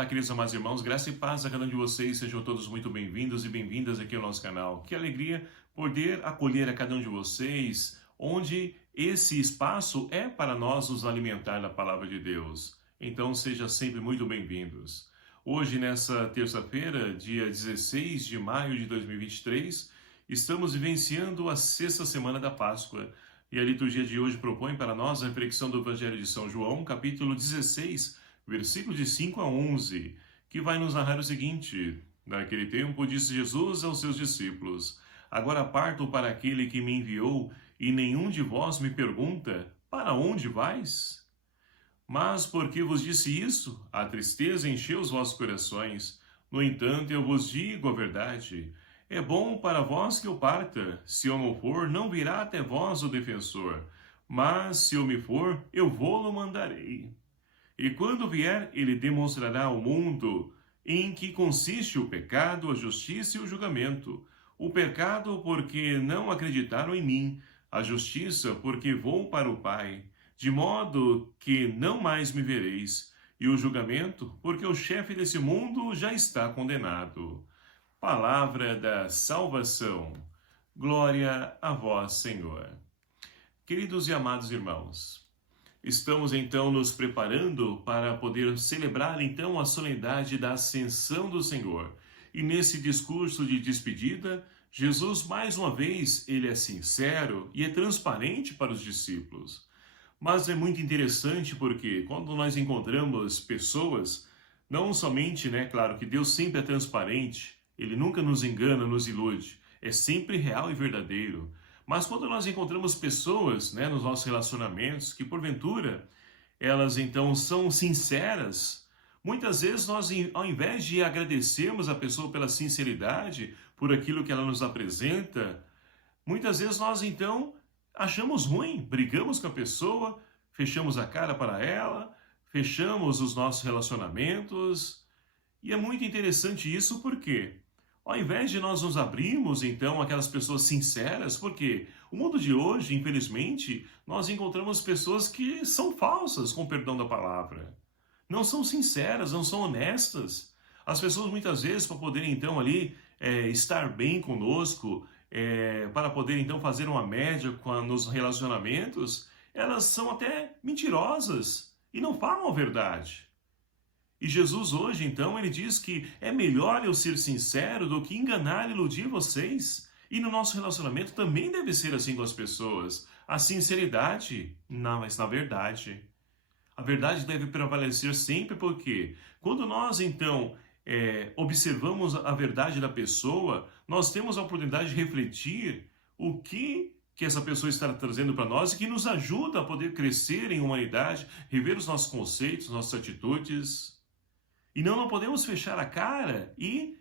Olá, queridos amados irmãos, graça e paz a cada um de vocês, sejam todos muito bem-vindos e bem-vindas aqui ao nosso canal. Que alegria poder acolher a cada um de vocês, onde esse espaço é para nós nos alimentar da palavra de Deus. Então, sejam sempre muito bem-vindos. Hoje, nessa terça-feira, dia 16 de maio de 2023, estamos vivenciando a sexta semana da Páscoa. E a liturgia de hoje propõe para nós a reflexão do Evangelho de São João, capítulo 16, versículos de 5 a 11, que vai nos narrar o seguinte: naquele tempo disse Jesus aos seus discípulos: agora parto para aquele que me enviou, e nenhum de vós me pergunta: para onde vais? Mas porque vos disse isso, a tristeza encheu os vossos corações. No entanto, eu vos digo a verdade: é bom para vós que eu parta. Se eu não for, não virá até vós o defensor. Mas se eu me for, eu vou-lo mandarei. E quando vier, ele demonstrará ao mundo em que consiste o pecado, a justiça e o julgamento. O pecado, porque não acreditaram em mim. A justiça, porque vou para o Pai, de modo que não mais me vereis. E o julgamento, porque o chefe desse mundo já está condenado. Palavra da salvação. Glória a vós, Senhor. Queridos e amados irmãos, estamos então nos preparando para poder celebrar então a solenidade da Ascensão do Senhor. E nesse discurso de despedida, Jesus mais uma vez, ele é sincero e é transparente para os discípulos. Mas é muito interessante porque quando nós encontramos pessoas, não somente, claro que Deus sempre é transparente, ele nunca nos engana, nos ilude, é sempre real e verdadeiro. Mas quando nós encontramos pessoas, nos nossos relacionamentos, que porventura elas então são sinceras, muitas vezes nós, ao invés de agradecermos a pessoa pela sinceridade, por aquilo que ela nos apresenta, muitas vezes nós então achamos ruim, brigamos com a pessoa, fechamos a cara para ela, fechamos os nossos relacionamentos. E é muito interessante isso porque, ao invés de nós nos abrirmos, então, aquelas pessoas sinceras, porque o mundo de hoje, infelizmente, nós encontramos pessoas que são falsas, com perdão da palavra. Não são sinceras, não são honestas. As pessoas, muitas vezes, para poderem, então, ali, estar bem conosco, para poder, então, fazer uma média nos relacionamentos, elas são até mentirosas e não falam a verdade. E Jesus hoje, então, ele diz que é melhor eu ser sincero do que enganar e iludir vocês. E no nosso relacionamento também deve ser assim com as pessoas. A sinceridade, não, mas na verdade. A verdade deve prevalecer sempre porque quando nós, então, observamos a verdade da pessoa, nós temos a oportunidade de refletir o que essa pessoa está trazendo para nós e que nos ajuda a poder crescer em humanidade, rever os nossos conceitos, nossas atitudes. E não podemos fechar a cara e,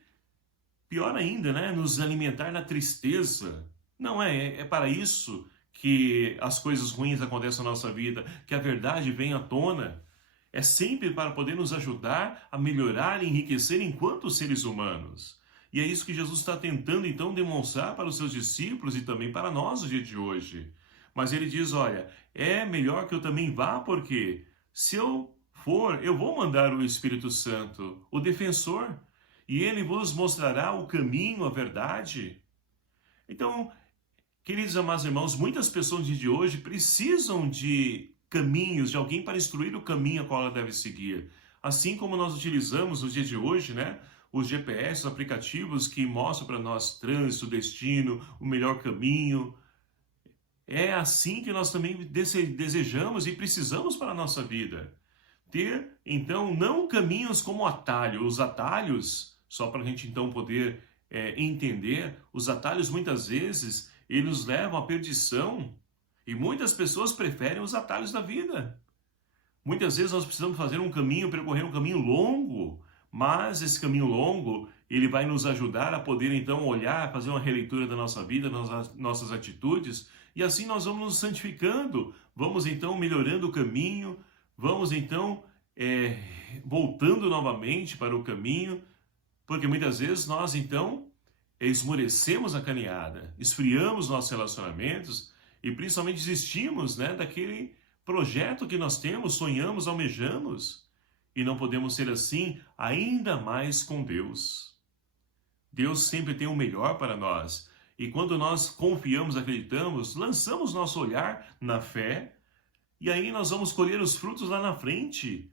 pior ainda, nos alimentar na tristeza. Não é para isso que as coisas ruins acontecem na nossa vida, que a verdade vem à tona. É sempre para poder nos ajudar a melhorar e enriquecer enquanto seres humanos. E é isso que Jesus está tentando então demonstrar para os seus discípulos e também para nós no dia de hoje. Mas ele diz, olha, é melhor que eu também vá, porque se eu for, eu vou mandar o Espírito Santo, o defensor, e ele vos mostrará o caminho, a verdade. Então, queridos amados irmãos, muitas pessoas no dia de hoje precisam de caminhos, de alguém para instruir o caminho a qual ela deve seguir. Assim como nós utilizamos no dia de hoje, os GPS, os aplicativos que mostram para nós trânsito, destino, o melhor caminho. É assim que nós também desejamos e precisamos para a nossa vida. Ter, então, não caminhos como atalho. Os atalhos, só para a gente então poder entender, os atalhos muitas vezes, eles nos levam à perdição. E muitas pessoas preferem os atalhos da vida. Muitas vezes nós precisamos fazer um caminho, percorrer um caminho longo, mas esse caminho longo, ele vai nos ajudar a poder então olhar, fazer uma releitura da nossa vida, das nossas atitudes, e assim nós vamos nos santificando, vamos então melhorando o caminho, vamos então voltando novamente para o caminho, porque muitas vezes nós então esmorecemos a caminhada, esfriamos nossos relacionamentos e principalmente desistimos daquele projeto que nós temos, sonhamos, almejamos. e não podemos ser assim ainda mais com Deus. Deus sempre tem o melhor para nós. E quando nós confiamos, acreditamos, lançamos nosso olhar na fé, e aí nós vamos colher os frutos lá na frente.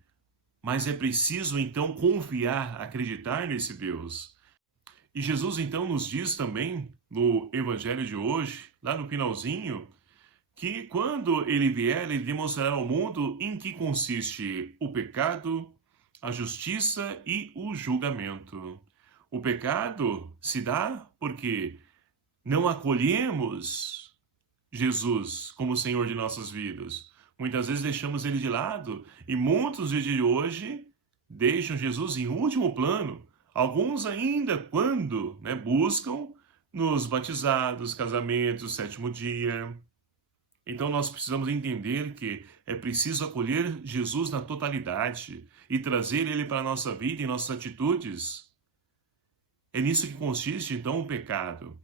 Mas é preciso então confiar, acreditar nesse Deus. E Jesus então nos diz também, no Evangelho de hoje, lá no finalzinho, que quando ele vier, ele demonstrará ao mundo em que consiste o pecado, a justiça e o julgamento. O pecado se dá porque não acolhemos Jesus como Senhor de nossas vidas. Muitas vezes deixamos ele de lado e muitos dias de hoje deixam Jesus em último plano. Alguns ainda quando buscam nos batizados, casamentos, sétimo dia. Então nós precisamos entender que é preciso acolher Jesus na totalidade e trazer ele para a nossa vida e nossas atitudes. É nisso que consiste então o pecado.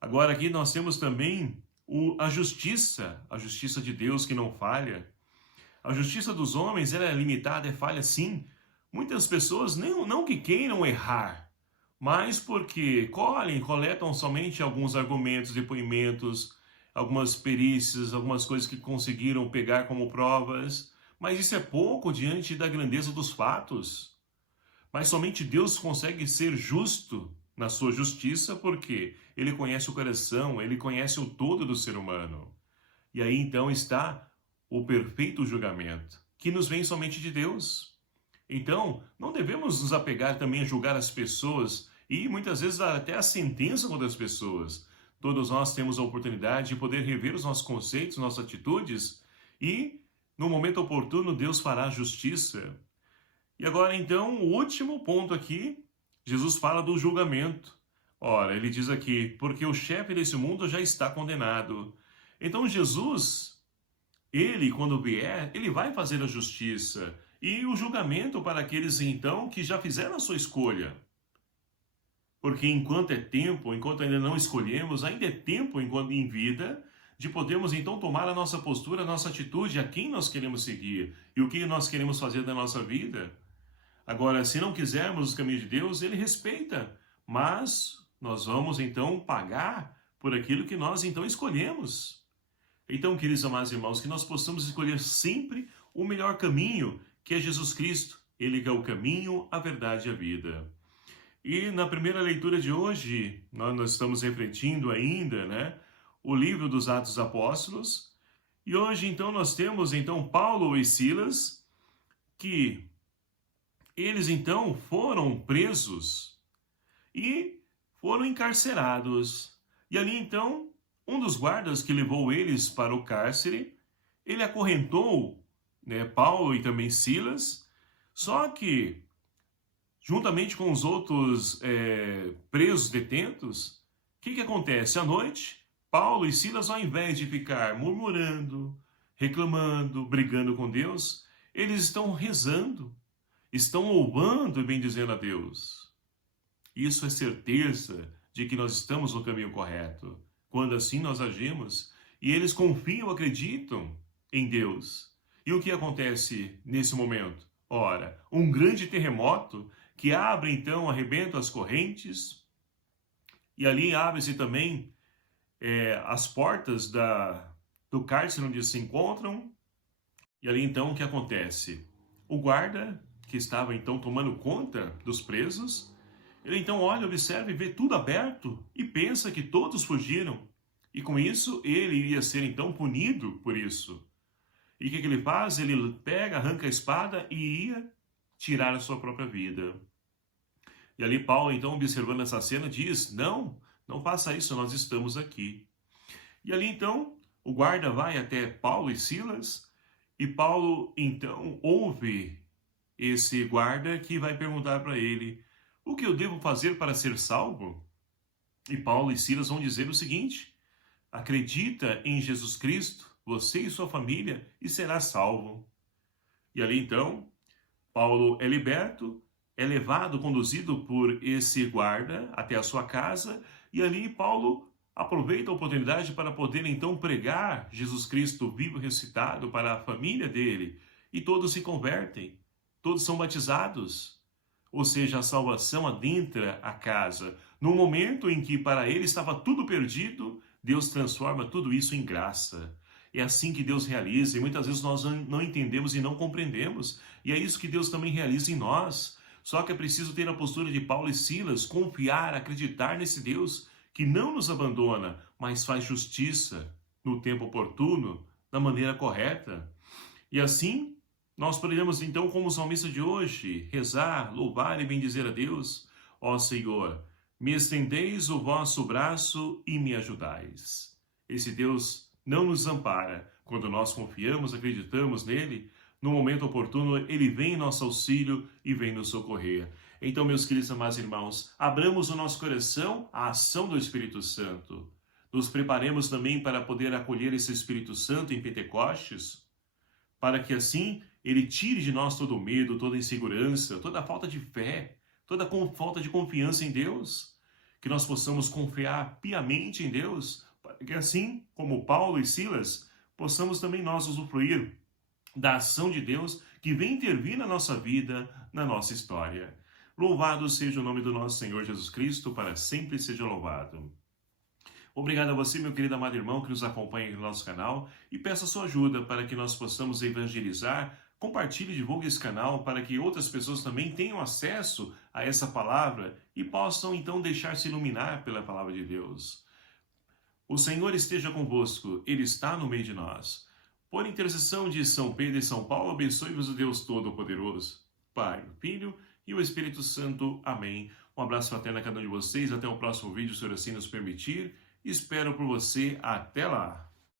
Agora aqui nós temos também a justiça de Deus que não falha. A justiça dos homens ela é limitada, é falha sim. Muitas pessoas não que queiram errar, mas porque coletam somente alguns argumentos, depoimentos, algumas perícias, algumas coisas que conseguiram pegar como provas, mas isso é pouco diante da grandeza dos fatos. Mas somente Deus consegue ser justo na sua justiça porque ele conhece o coração, ele conhece o todo do ser humano. E aí então está o perfeito julgamento, que nos vem somente de Deus. Então, não devemos nos apegar também a julgar as pessoas e muitas vezes até a sentença contra as pessoas. Todos nós temos a oportunidade de poder rever os nossos conceitos, nossas atitudes e, no momento oportuno, Deus fará justiça. E agora, então, o último ponto aqui, Jesus fala do julgamento. Ora, ele diz aqui, porque o chefe desse mundo já está condenado. Então, Jesus, ele, quando vier, ele vai fazer a justiça e o julgamento para aqueles, então, que já fizeram a sua escolha. Porque enquanto é tempo, enquanto ainda não escolhemos, ainda é tempo, enquanto em vida, de podermos então tomar a nossa postura, a nossa atitude, a quem nós queremos seguir e o que nós queremos fazer da nossa vida. Agora, se não quisermos os caminhos de Deus, ele respeita, mas nós vamos então pagar por aquilo que nós então escolhemos. Então, queridos amados irmãos, que nós possamos escolher sempre o melhor caminho, que é Jesus Cristo. Ele que é o caminho, a verdade e a vida. E na primeira leitura de hoje, nós estamos refletindo ainda, o livro dos Atos dos Apóstolos. E hoje, então, nós temos, Paulo e Silas, que eles, então, foram presos e foram encarcerados. E ali, então, um dos guardas que levou eles para o cárcere, ele acorrentou, Paulo e também Silas, só que juntamente com os outros presos, detentos, o que acontece? À noite, Paulo e Silas, ao invés de ficar murmurando, reclamando, brigando com Deus, eles estão rezando, estão louvando e bendizendo a Deus. Isso é certeza de que nós estamos no caminho correto. Quando assim nós agimos, e eles confiam, acreditam em Deus. E o que acontece nesse momento? Ora, um grande terremoto que abre, então, arrebenta as correntes, e ali abre-se também as portas do cárcere onde se encontram, e ali, então, o que acontece? O guarda, que estava, então, tomando conta dos presos, ele, então, olha, observa e vê tudo aberto, e pensa que todos fugiram, e com isso, ele iria ser, então, punido por isso. E o que ele faz? Ele pega, arranca a espada e ia tirar a sua própria vida. E ali Paulo, então, observando essa cena, diz, não faça isso, nós estamos aqui. E ali, então, o guarda vai até Paulo e Silas, e Paulo, então, ouve esse guarda que vai perguntar para ele, o que eu devo fazer para ser salvo? E Paulo e Silas vão dizer o seguinte, acredita em Jesus Cristo, você e sua família, e será salvo. E ali, então, Paulo é liberto, é levado, conduzido por esse guarda até a sua casa, e ali Paulo aproveita a oportunidade para poder então pregar Jesus Cristo vivo e ressuscitado para a família dele, e todos se convertem. todos são batizados. Ou seja, a salvação adentra a casa. No momento em que para ele estava tudo perdido, Deus transforma tudo isso em graça. É assim que Deus realiza, e muitas vezes nós não entendemos e não compreendemos. E é isso que Deus também realiza em nós. Só que é preciso ter a postura de Paulo e Silas, confiar, acreditar nesse Deus que não nos abandona, mas faz justiça no tempo oportuno, da maneira correta. E assim, nós poderemos então, como o salmista de hoje, rezar, louvar e bendizer a Deus. Ó Senhor, me estendeis o vosso braço e me ajudais. Esse Deus não nos ampara. Quando nós confiamos, acreditamos nele, no momento oportuno, ele vem em nosso auxílio e vem nos socorrer. Então, meus queridos amados irmãos, abramos o nosso coração à ação do Espírito Santo. Nos preparemos também para poder acolher esse Espírito Santo em Pentecostes, para que assim ele tire de nós todo o medo, toda a insegurança, toda a falta de fé, toda a falta de confiança em Deus. Que nós possamos confiar piamente em Deus, para que assim, como Paulo e Silas, possamos também nós usufruir da ação de Deus que vem intervir na nossa vida, na nossa história. Louvado seja o nome do nosso Senhor Jesus Cristo, para sempre seja louvado. Obrigado a você, meu querido amado irmão, que nos acompanha aqui no nosso canal, e peço a sua ajuda para que nós possamos evangelizar. Compartilhe e divulgue esse canal para que outras pessoas também tenham acesso a essa palavra e possam então deixar-se iluminar pela palavra de Deus. O Senhor esteja convosco, Ele está no meio de nós. Por intercessão de São Pedro e São Paulo, abençoe-vos o Deus Todo-Poderoso, Pai, o Filho e o Espírito Santo. Amém. Um abraço fraterno a cada um de vocês. Até o próximo vídeo, se assim nos permitir. Espero por você. Até lá!